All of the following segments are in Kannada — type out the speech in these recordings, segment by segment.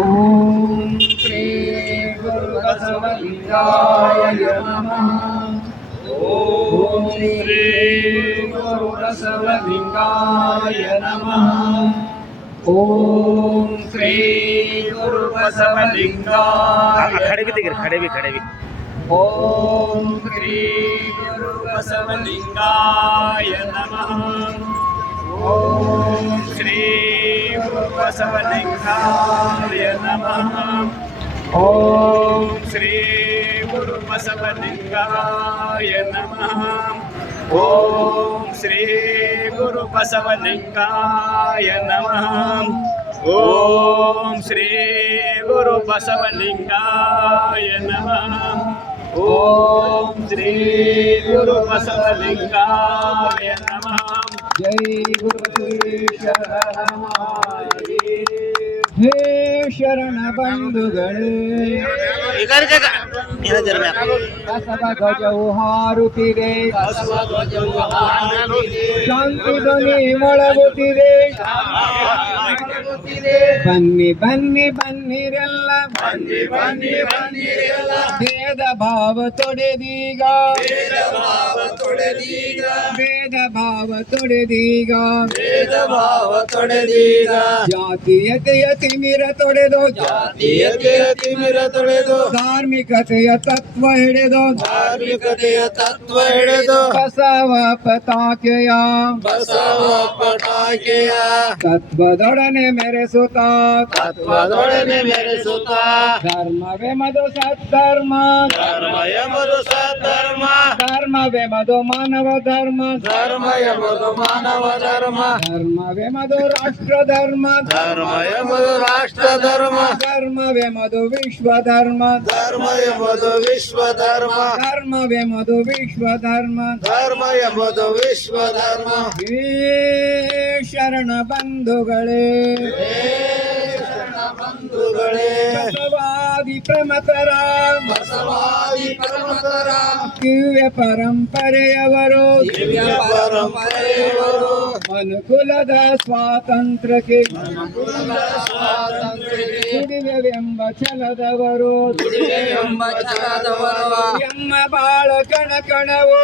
ಓಂ ಶ್ರೀ ಗುರು ಬಸವಲಿಂಗಾಯ ನಮಃ. ಓಂ ಶ್ರೀ ಗುರು ಬಸವಲಿಂಗಾಯ ನಮಃ. ಓಂ ಶ್ರೀ ಗುರು ಬಸವಲಿಂಗಾಯ ಓಂ ಶ್ರೀ ಗುರು ಬಸವಲಿಂಗಾಯ ನಮಃ. ಓಂ ಶ್ರೀ ಗುರು ಬಸವಲಿಂಗಾಯ ನಮಃ. ಓಂ ಶ್ರೀ ಗುರು ಬಸವಲಿಂಗಾಯ ನಮಃ. ಓಂ ಶ್ರೀ ಗುರು ಬಸವಲಿಂಗಾಯ ನಮಃ. ಓಂ ಶ್ರೀ ಗುರು ಬಸವಲಿಂಗಾಯ ನಮಃ. ಓಂ ಶ್ರೀ ಗುರು ಬಸವಲಿಂಗಾಯ ನಮಃ. ಜೈ ಗುರು ಹೇ ಶರಣ ಬಂಧುಗಳೇ, ಬಸವ ಧ್ವಜವು ಹಾರುತ್ತಿದೆ, ಶಾಂತಿ ಧ್ವನಿ ಮೊಳಗುತ್ತಿದೆ. ಬನ್ನಿ ಬನ್ನಿ ಬನ್ನಿರೆಲ್ಲ, ಭೇದ ಭಾವ ತೊಡೆದೀಗ, ಭೇದ ಭಾವ ತೊಡೆದೀಗ, ಜಾತೀಯತೆಯ ತಿಮಿರ ತೊಡೆದು, ಧಾರ್ಮಿಕತೆಯ ತತ್ವ ಹಿಡಿದು, ಬಸವ ಪತಾಕೆಯ ತತ್ವದೊಡನೆ ಮೆರೆಸುತ್ತಾ, ಧರ್ಮವೇ ಮದು ಸದ್ಧರ್ಮ, ಧರ್ಮವೇ ಮದು ಮಾನವ ಧರ್ಮ, ಧರ್ಮವೇ ಮದು ರಾಷ್ಟ್ರ ಧರ್ಮ, ಧರ್ಮವೇ ಮದು ವಿಶ್ವ ಧರ್ಮ, ಧರ್ಮವೇ ಮದು ವಿಶ್ವ ಧರ್ಮ. ಹೇ ಶರಣ ಬಂಧುಗಳೇ, ಬಸವಾದಿ ಪ್ರಮತರ ದಿವ್ಯ ಪರಂಪರೆಯವರು, ಮನುಕುಲದ ಸ್ವಾತಂತ್ರ್ಯಕ್ಕೆ ದುಡಿವೆಂಬ ಛಲದವರು, ಎಮ್ಮ ಬಾಳ ಕಣಕಣವು,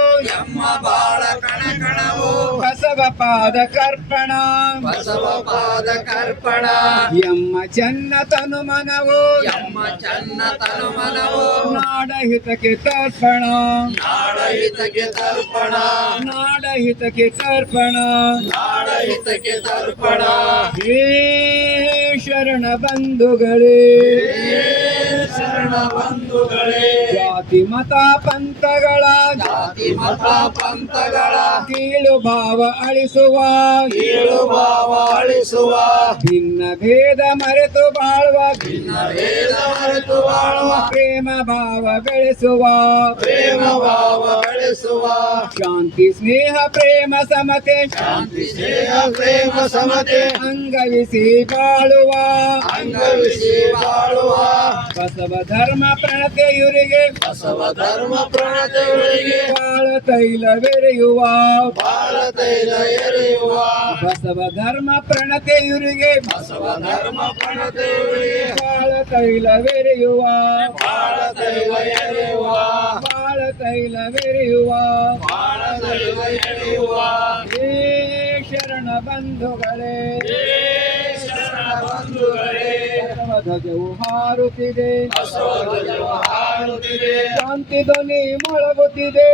ಬಸವ ಪಾದ ಕರ್ಪಣ, ಎಮ್ಮ ಚೆನ್ನ ತನು ಮನವು, ನಾಡಹಿತಕ್ಕೆ ತರ್ಪಣ, ನಾಡಹಿತಕ್ಕೆ ತರ್ಪಣ. ಹೇ ಶರಣ ಬಂಧುಗಳೇ, ಜಾತಿ ಮತ ಪಂಥಗಳ ಕೀಳು ಭಾವ ಅಳಿಸುವ, ಭಿನ್ನ ಭೇದ ಮರೆತು ಬಾಳುವ, ಪ್ರೇಮ ಭಾವ ಬೆಳೆಸುವ, ಶಾಂತಿ ಸ್ನೇಹ ಪ್ರೇಮ ಸಮತೆ, ಅಂಗವಿಸಿ ಬಾಳುವ, ಬಸವ ಧರ್ಮ ಪ್ರಣತೆಯುರಿಗೆ ಬಾಳ ತೈಲವೆರೆಯುವ, ಬಸವ ಧರ್ಮ ಪ್ರಣತೆಯುರಿಗೆ ಬಾಳ ತೈಲವೆರೆಯುವ, ಬಾಳ ತೈಲವೆರೆಯುವ. ಹೇ ಶರಣ ಬಂಧುಗಳೇ, ಬಸವ ಧ್ವಜವು ಹಾರುತ್ತಿದೆ, ಶಾಂತಿ ಧ್ವನಿ ಮೊಳಗುತ್ತಿದೆ.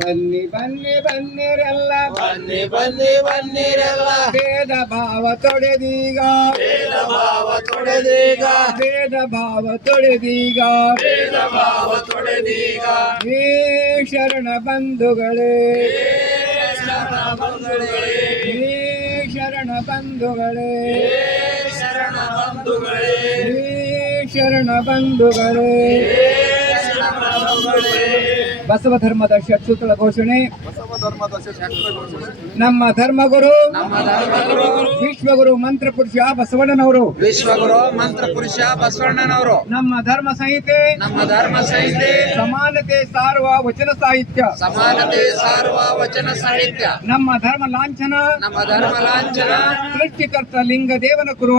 ಬನ್ನಿ ಬನ್ನಿ ಬನ್ನಿರೆಲ್ಲ, ಭೇದ ಭಾವ ತೊಡೆದೀಗ, ಭೇದ ಭಾವ ತೊಡೆದೀಗ. ಹೇ ಶರಣ ಬಂಧುಗಳೇ, ಹೇ ಶರಣ ಬಂಧುಗಳೇ, ಹೇ ಶರಣ ಬಂಧುಗಳೇ. ಬಸವ ಧರ್ಮದ ಷಟ್ಸೂತ್ರ ಘೋಷಣೆ. ನಮ್ಮ ಧರ್ಮಗುರು ವಿಶ್ವಗುರು ಮಂತ್ರಪುರುಷ ಬಸವಣ್ಣನವರು, ನಮ್ಮ ಧರ್ಮ ಸಂಹಿತೆ ಸಮಾನತೆ ಸಾರುವ ವಚನ ಸಾಹಿತ್ಯ, ನಮ್ಮ ಧರ್ಮ ಲಾಂಛನ ಸೃಷ್ಟಿಕರ್ತ ಲಿಂಗ ದೇವನ ಕುರು